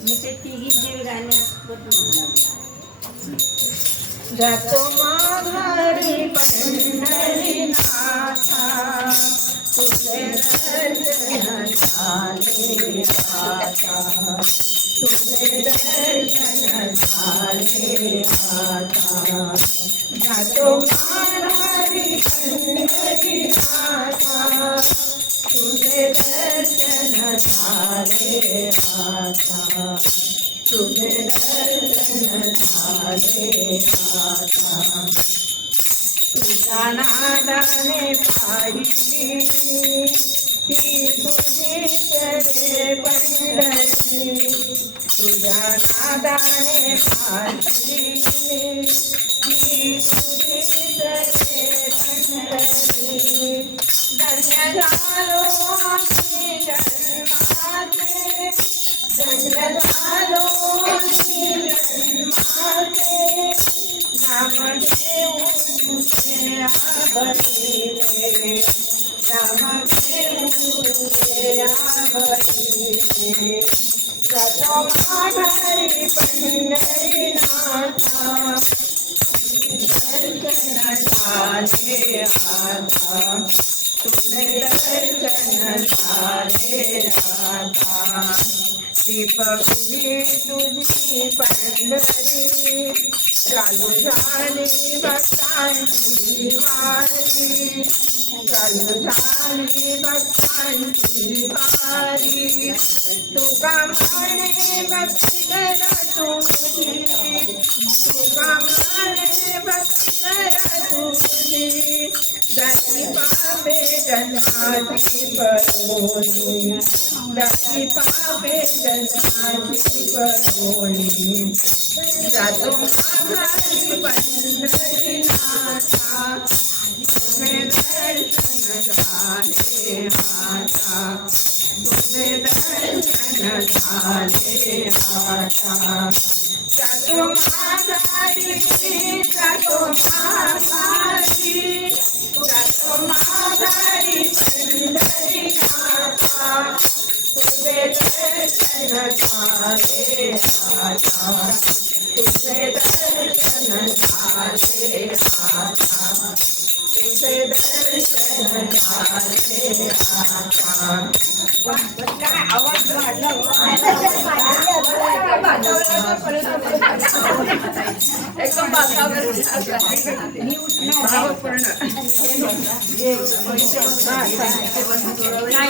मी ते तिघींचे गाण्याबद्दल जातो माघारी पंढरीनाथा तुझे दर्शन झाले आता तुझे दर्शन झाले आता जातो माघारी पंढरीनाथा तुझे दर्शन झाले आता तुझे दर्शन झाले आता तुझ्या नादाने पाहिली ही तुझी रे पंढरी तुझ्या नादाने पाहिली ही तुझी रे पंढरी धन्य झालो आम्ही जन्माचे धन्य झालो आम्ही जन्माचे नाम घेऊ तुझे आभरिले नाम घेऊ तुझे आभरिले जातो माघारी पंढरीनाथा दर्शन झाले आता तुझे दर्शन झाले आता दीपकली तुझी पंढरी चालू झाली भक्तांची वारी चालू झाली भक्तांची वारी तुका म्हणे भक्ती कर तुझी तुका म्हणे भक्ती कर तुझी जाती पापे जन्माची परोनी जाती पापे जन्माची परोनी जातो माघारी पंढरीनाथा तुझे दर्शन झाले आता तुझे दर्शन झाले आता जातो माघारी जातो माघारी जातो माघारी पंढरीनाथा तुझे दर्शन झाले आता तुझे दर्शन झाले आता तुझे दर्शन झाले आता काय आवाज वाढला एकदम बाजावर